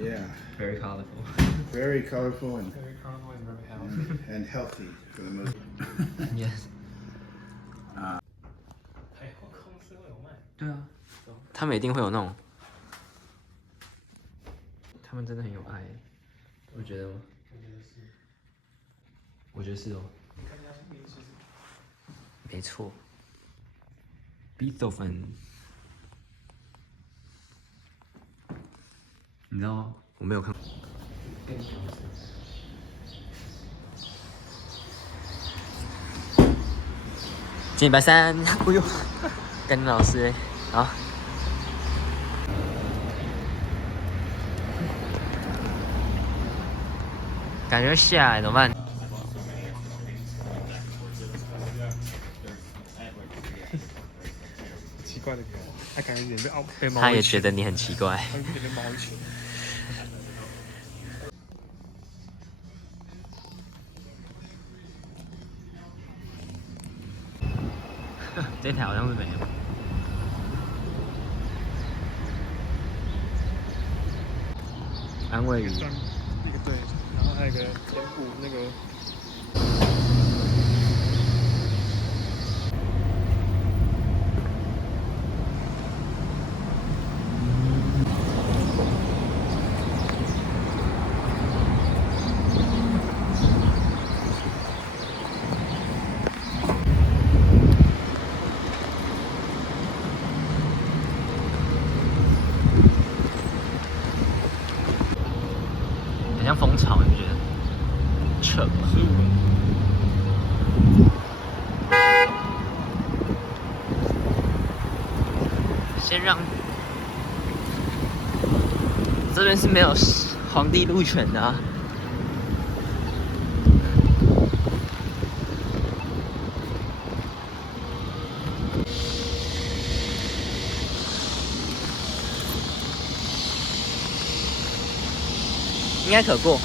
Yeah. Very colorful. Very colorful and very colorful and very healthy. and healthy for the most. Yes. 百货公司会有卖。对啊，他们一定会有那种，他们真的很有爱，我觉得吗？我觉得是。我觉得是哦。你看人家名字是什么？没错。Beethoven。你知道吗？我没有看过。跟你讲今天礼拜三，不用跟老师好。感觉下来怎么办？奇怪的狗，他感觉有点被猫。他也觉得你很奇怪。他有点被猫一群。这台好像是没有。安慰鱼。那个对，然后还有一个田捕那个。很像蜂巢，你不觉得？扯。15个。先让这边是没有皇帝路权的啊。应该可过。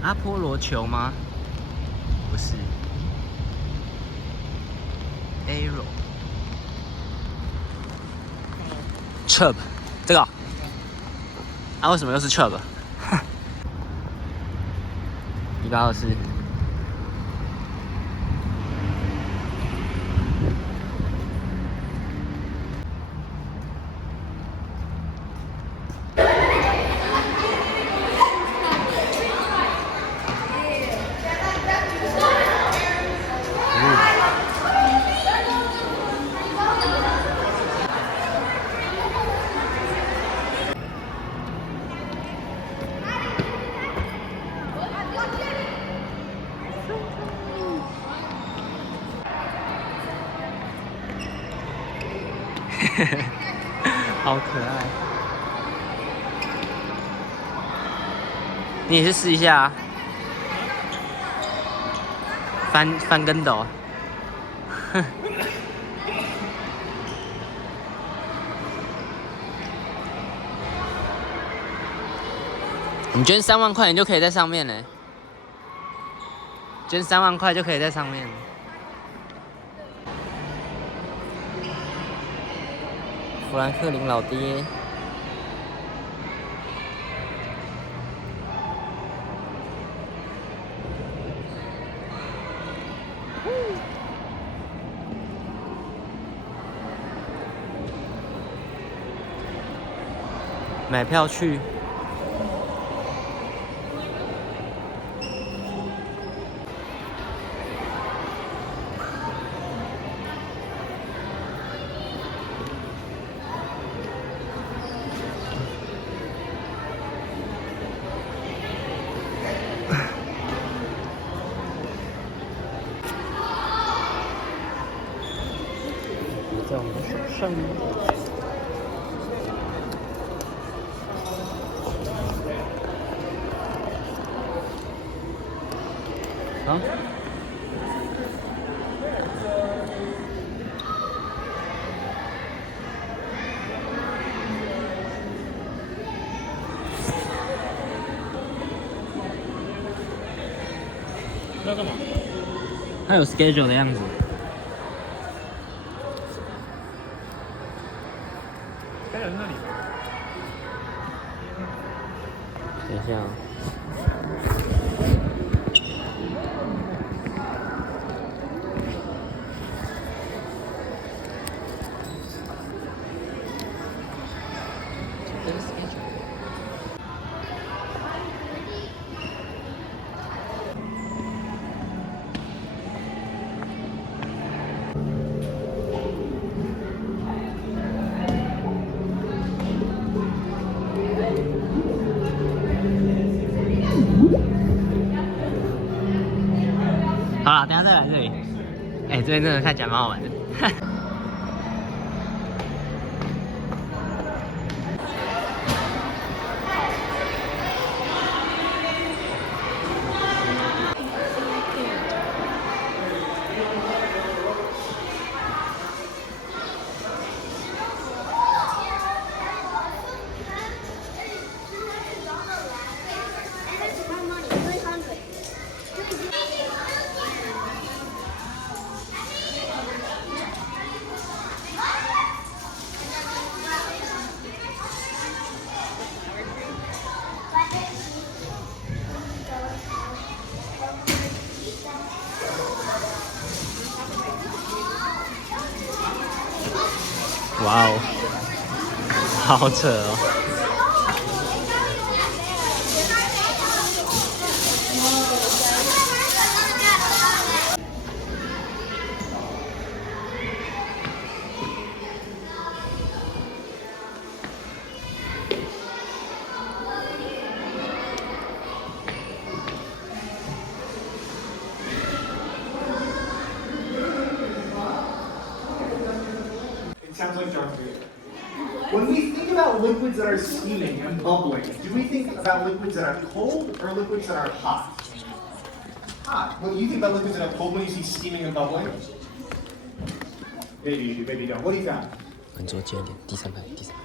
阿波罗球吗？不是 ，Arrow。Chub， 这个、哦。啊，为什么又是 Chub？ 1824。好可爱！你也是试一下啊，翻跟斗。你捐3万块，你就可以在上面嘞。捐3万块就可以在上面。富兰克林老爹。买票去。在我们的手上。啊？要干嘛？它有 schedule 的样子。该在那里吧。等一下哦。好了，等一下再来这里。哎、这边真的看起来蛮好玩的。哇哦，好扯哦！It sounds like Darth Vader. When we think about liquids that are steaming and bubbling, do we think about liquids that are cold or liquids that are hot? Hot. Well, you think about liquids that are cold when you see steaming and bubbling? Maybe you do, maybe you don't. What do you got? 你坐近一点，第三排，第三排。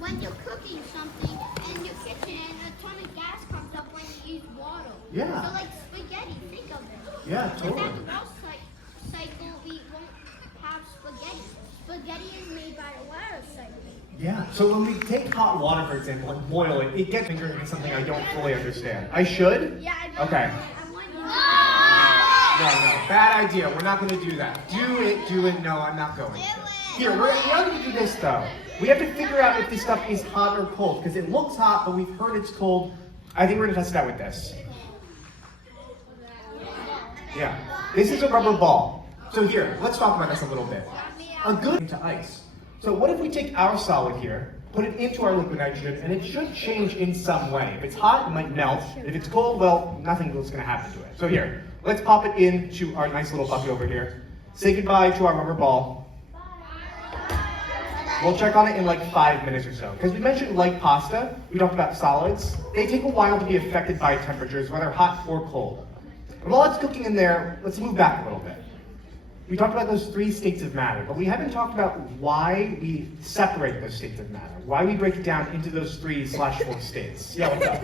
When you're cooking something in your kitchen and a ton of gas comes up when you use water. Yeah. So like spaghetti, think of it. Yeah, totally. Without the water cycle, we won't have spaghetti. Spaghetti is made by the water cycle. Yeah. So when we take hot water, for example, and boil it, it gets fingered into something I don't fully understand. I should? Yeah, I know. Okay. I want you to. No, bad idea. We're not going to do that. Do it. No, I'm not going to. Here, we're going to do this though. We have to figure out if this stuff is hot or cold, because it looks hot, but we've heard it's cold. I think we're going to test it out with this. Yeah. This is a rubber ball. So here, let's talk about this a little bit. A good into ice. So what if we take our solid here, put it into our liquid nitrogen, and it should change in some way. If it's hot, it might melt. If it's cold, well, nothing is going to happen to it. So here, let's pop it into our nice little bucket over here. Say goodbye to our rubber ball. We'll check on it in like 5 minutes or so. Because we mentioned like pasta, we talked about solids. They take a while to be affected by temperatures, whether hot or cold. And while it's cooking in there, let's move back a little bit. We talked about those 3 states of matter, but we haven't talked about why we separate those states of matter, why we break it down into those 3/4 states. Yeah, what's up?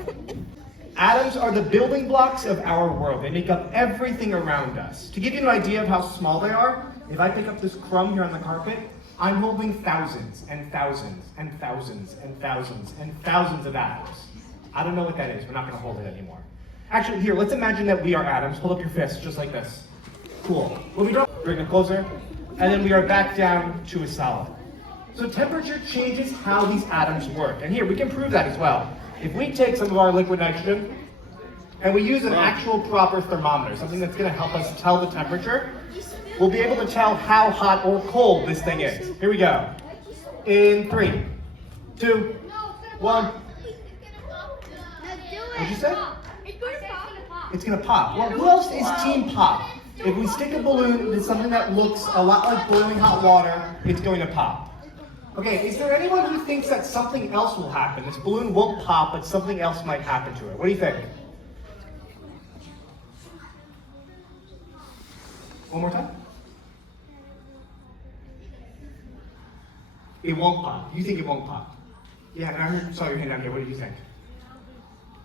Atoms are the building blocks of our world. They make up everything around us. To give you an idea of how small they are, if I pick up this crumb here on the carpet, I'm holding thousands and thousands and thousands and thousands and thousands of atoms. I don't know what that is. We're not going to hold it anymore. Actually, here, let's imagine that we are atoms. Hold up your fist just like this. Cool. When we don't, bring it closer, and then we are back down to a solid. So temperature changes how these atoms work. And here, we can prove that as well. If we take some of our liquid nitrogen, and we use an actual proper thermometer, something that's going to help us tell the temperature, we'll be able to tell how hot or cold this thing is. Here we go. In 3, 2, 1. What'd you say? It's gonna pop. Well, who else is team pop? If we stick a balloon into something that looks a lot like boiling hot water, it's going to pop. Okay, is there anyone who thinks that something else will happen? This balloon won't pop, but something else might happen to it. What do you think? One more time. It won't pop. You think it won't pop? Yeah, and saw your hand down here. What do you think?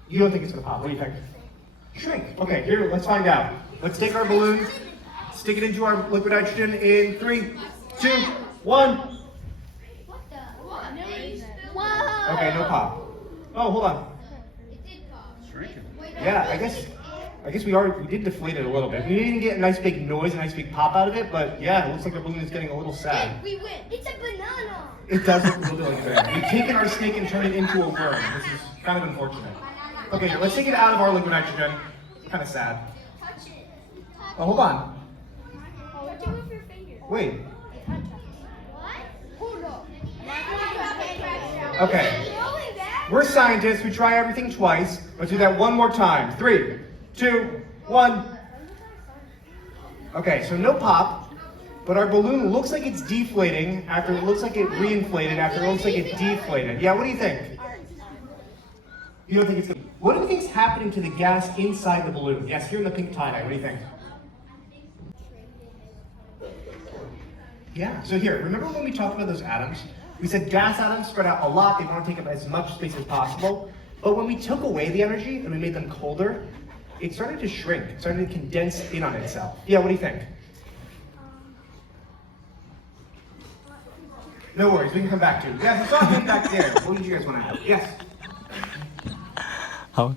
You don't think it's gonna pop. What do you think? Shrink. Okay, here, let's find out. Let's take our balloon, stick it into our liquid nitrogen in 3, 2, 1. What the? What? Whoa! Okay, no pop. Oh, hold on. It did pop. Shrinking. Yeah, I guess we did deflate it a little bit. We didn't get a nice big noise, a nice big pop out of it, but yeah, it looks like our balloon is getting a little sad. We win. It's a banana. It does look a little bit like a banana. We've taken our snake and turned it into a worm. This is kind of unfortunate. Okay, here, let's take it out of our liquid nitrogen. Kind of sad. Touch it. Oh, hold on. Touch it with your finger. Wait. What? Hold up. Okay. We're scientists. We try everything twice. Let's do that one more time. 3, 2, 1. Okay, so no pop, but our balloon looks like it's deflating after it looks like it reinflated after it looks like it deflated. Yeah, what do you think? You don't think it's good? What do you think is happening to the gas inside the balloon? Yes, here in the pink tie-dye. What do you think? Yeah, so here, remember when we talked about those atoms? We said gas atoms spread out a lot, they want to take up as much space as possible. But when we took away the energy and we made them colder, it started to shrink, it started to condense in on itself. Yeah, what do you think? No worries, we can come back to it. Yes, I saw him back there. What did you guys want to add? Yes? How?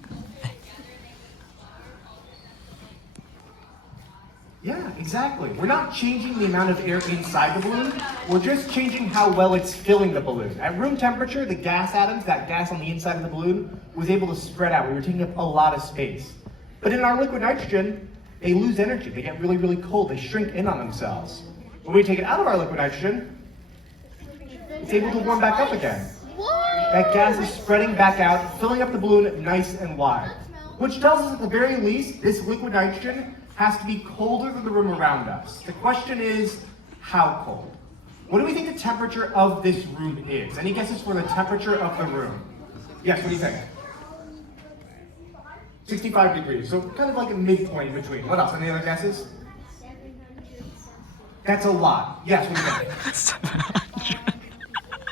Yeah, exactly. We're not changing the amount of air inside the balloon, we're just changing how well it's filling the balloon. At room temperature, the gas atoms, that gas on the inside of the balloon, was able to spread out. We were taking up a lot of space. But in our liquid nitrogen, they lose energy. They get really, really cold. They shrink in on themselves. When we take it out of our liquid nitrogen, it's able to warm back up again. That gas is spreading back out, filling up the balloon nice and wide. Which tells us at the very least, this liquid nitrogen has to be colder than the room around us. The question is, how cold? What do we think the temperature of this room is? Any guesses for the temperature of the room? Yes, what do you think? 65 degrees, so kind of like a midpoint in between. What else? Any other guesses? That's a lot. Yes, what do you think?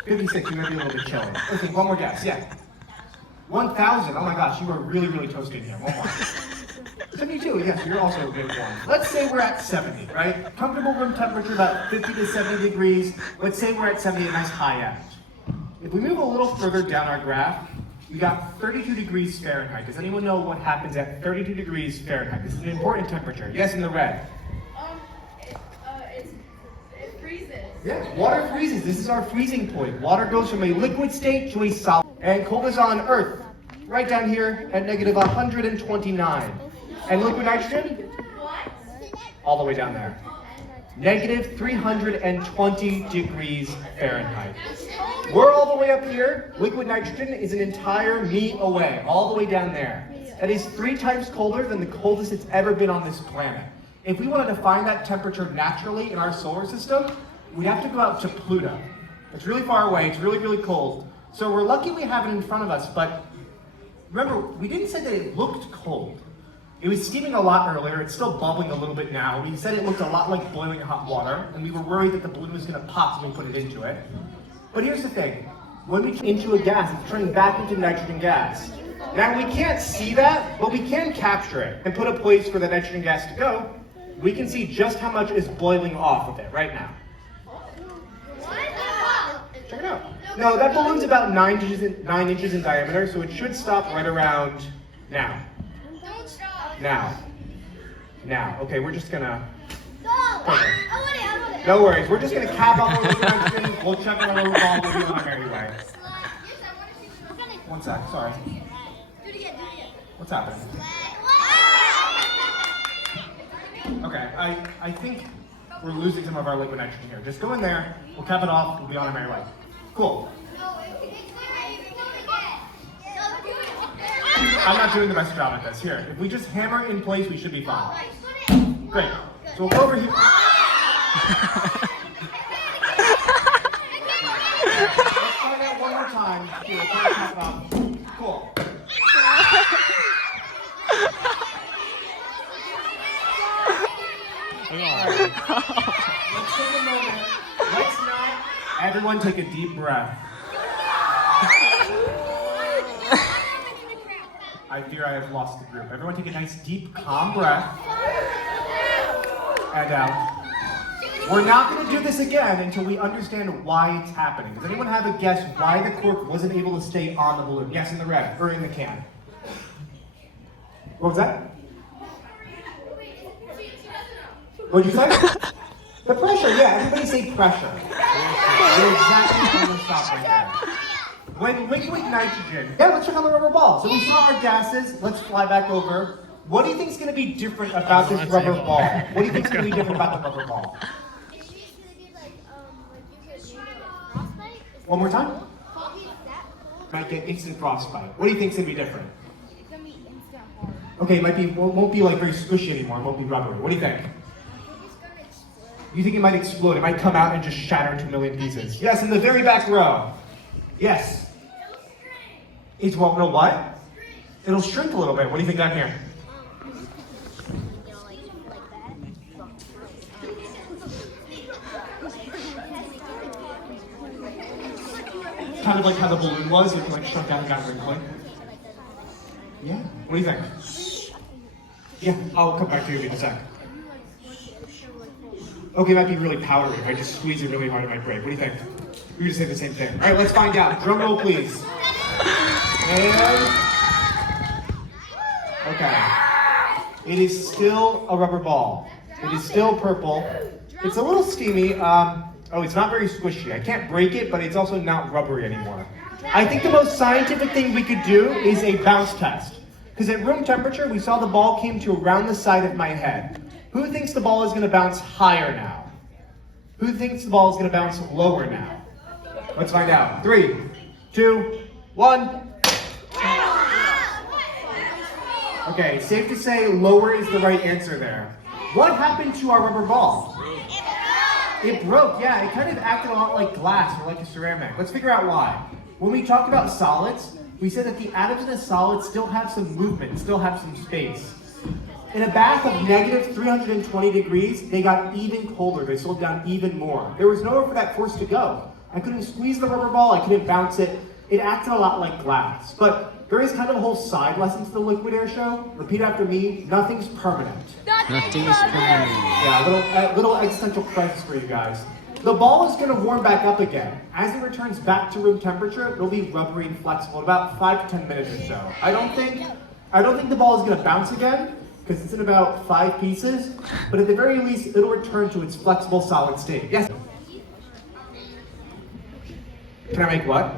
56, you might be a little bit chilly. Okay, one more guess, yeah. 1,000, oh my gosh, you are really, really toasting here. One more. 72, yes, you're also a bit warm. Let's say we're at 70, right? Comfortable room temperature, about 50 to 70 degrees. Let's say we're at 70, a nice high end. If we move a little further down our graph, we got 32 degrees Fahrenheit. Does anyone know what happens at 32 degrees Fahrenheit? This is an important temperature. Yes, in the red. It freezes. Yeah, water freezes. This is our freezing point. Water goes from a liquid state to a solid. And cold is on Earth, right down here at negative 129. And liquid nitrogen? All the way down there. Negative 320 degrees Fahrenheit. We're all the way up here. Liquid nitrogen is an entire me away, all the way down there. That is 3 times colder than the coldest it's ever been on this planet. If we wanted to find that temperature naturally in our solar system, we'd have to go out to Pluto. It's really far away, it's really, really cold. So we're lucky we have it in front of us, but remember, we didn't say that it looked cold. It was steaming a lot earlier, it's still bubbling a little bit now. We said it looked a lot like boiling hot water, and we were worried that the balloon was gonna pop when we put it into it. But here's the thing, when we turn into a gas, it's turning back into nitrogen gas. Now we can't see that, but we can capture it and put a place for the nitrogen gas to go. We can see just how much is boiling off of it right now. Check it out. No, that balloon's about 9 inches in diameter, so it should stop right around now. Don't stop. Now. Okay, we're just gonna... Go. I want it. No worries, we're just gonna cap off our liquid nitrogen. We'll check on our little ball, we'll be on our merry way. One sec, sorry. Do it again. What's happening? Okay, I think we're losing some of our liquid nitrogen here. Just go in there, we'll cap it off, we'll be on our merry way. Cool. I'm not doing the best job at this. Here, if we just hammer it in place, we should be fine. Great. So we'll go over here. Let's try that one more time. Here, we'll try to cap it off. Cool. Let's take a moment. Let's not Everyone take a deep breath. I fear I have lost the group. Everyone take a nice, deep, calm breath. And out. We're not going to do this again until we understand why it's happening. Does anyone have a guess why the cork wasn't able to stay on the balloon? Yes, in the red, or in the can. What was that? What'd you say? The pressure, yeah, everybody say pressure. You're exactly on the stop right there. When liquid nitrogen, yeah, let's check on the rubber ball. So we saw our gases, let's fly back over. What do you think is going to be different about this rubber ball? What do you think is going to be different about the rubber ball? It's just gonna be like you could maybe like frostbite. One more time? Probably that cold. Might get instant frostbite. What do you think is going to be different? It's gonna be instant hard. Okay, it might be, won't be like very squishy anymore, it won't be rubbery. What do you think? I think it's gonna explode. You think it might explode? It might come out and just shatter into a million pieces. Yes, in the very back row. Yes. It won't know what? It'll shrink a little bit. What do you think down here? You know, like that. Kind of like how the balloon was, it like shrunk down and got wrinkly. Yeah. What do you think? Yeah, I'll come back to you in a sec. Okay, it might be really powdery if I just squeeze it really hard, it might break. What do you think? We're gonna say the same thing. All right, let's find out. Drum roll, please. And okay. It is still a rubber ball. It is still purple. It's a little steamy. Oh, it's not very squishy. I can't break it, but it's also not rubbery anymore. I think the most scientific thing we could do is a bounce test. Because at room temperature, we saw the ball came to around the side of my head. Who thinks the ball is going to bounce higher now? Who thinks the ball is going to bounce lower now? Let's find out. 3, 2, 1. Okay, safe to say lower is the right answer there. What happened to our rubber ball? It broke, yeah. It kind of acted a lot like glass or like a ceramic. Let's figure out why. When we talked about solids, we said that the atoms in a solid still have some movement, still have some space. In a bath of negative 320 degrees, they got even colder. They slowed down even more. There was nowhere for that force to go. I couldn't squeeze the rubber ball, I couldn't bounce it. It acted a lot like glass. But there is kind of a whole side lesson to the liquid air show. Repeat after me, nothing's permanent. Nothing is permanent. Yeah, a little existential crisis for you guys. The ball is going to warm back up again. As it returns back to room temperature, it'll be rubbery and flexible in about 5 to 10 minutes or so. I don't think the ball is going to bounce again, because it's in about 5 pieces, but at the very least, it'll return to its flexible solid state. Yes? Can I make what?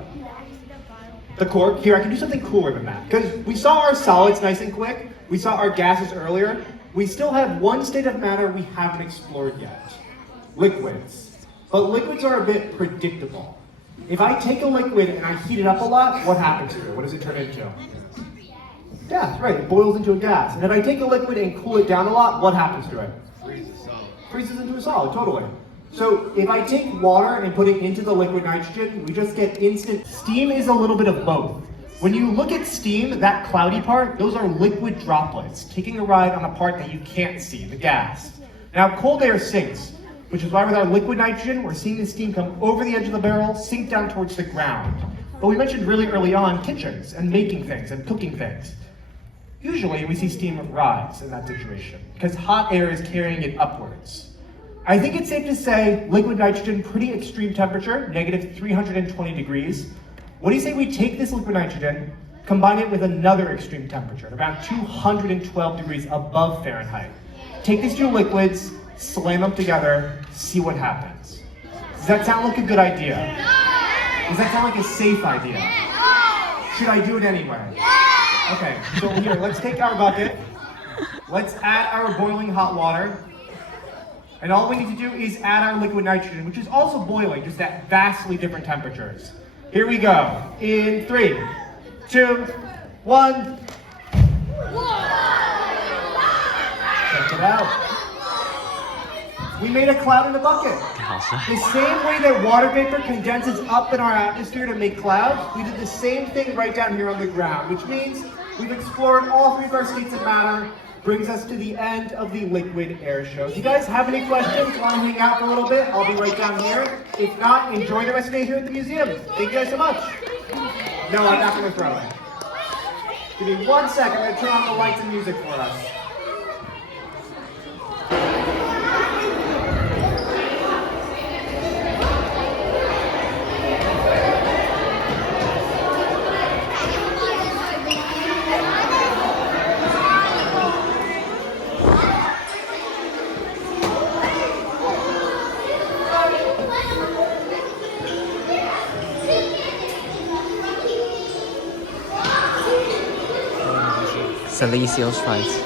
The cork? Here, I can do something cooler than that. Because we saw our solids nice and quick. We saw our gases earlier. We still have one state of matter we haven't explored yet. Liquids. But liquids are a bit predictable. If I take a liquid and I heat it up a lot, what happens to it? What does it turn into? Gas, right, it boils into a gas. And if I take a liquid and cool it down a lot, what happens to it? Freezes into a solid, totally. So if I take water and put it into the liquid nitrogen, we just get instant. Steam is a little bit of both. When you look at steam, that cloudy part, those are liquid droplets, taking a ride on a part that you can't see, the gas. Now cold air sinks, which is why with our liquid nitrogen, we're seeing the steam come over the edge of the barrel, sink down towards the ground. But we mentioned really early on kitchens and making things and cooking things. Usually we see steam rise in that situation because hot air is carrying it upwards. I think it's safe to say liquid nitrogen, pretty extreme temperature, negative 320 degrees. What do you say we take this liquid nitrogen, combine it with another extreme temperature, around 212 degrees above Fahrenheit. Take these two liquids, slam them together, see what happens. Does that sound like a good idea? Does that sound like a safe idea? Should I do it anyway? Okay, so here, let's take our bucket. Let's add our boiling hot water. And all we need to do is add our liquid nitrogen, which is also boiling, just at vastly different temperatures. Here we go. In 3, 2, 1. Check it out. We made a cloud in a bucket. The same way that water vapor condenses up in our atmosphere to make clouds, we did the same thing right down here on the ground, which means we've explored all 3 of our states of matter, brings us to the end of the liquid air show. If you guys have any questions, want to hang out for a little bit, I'll be right down here. If not, enjoy the rest of the day here at the museum. Thank you guys so much. No, I'm not going to throw it. Give me 1 second, I'm going to turn on the lights and music for us. Salicios flights.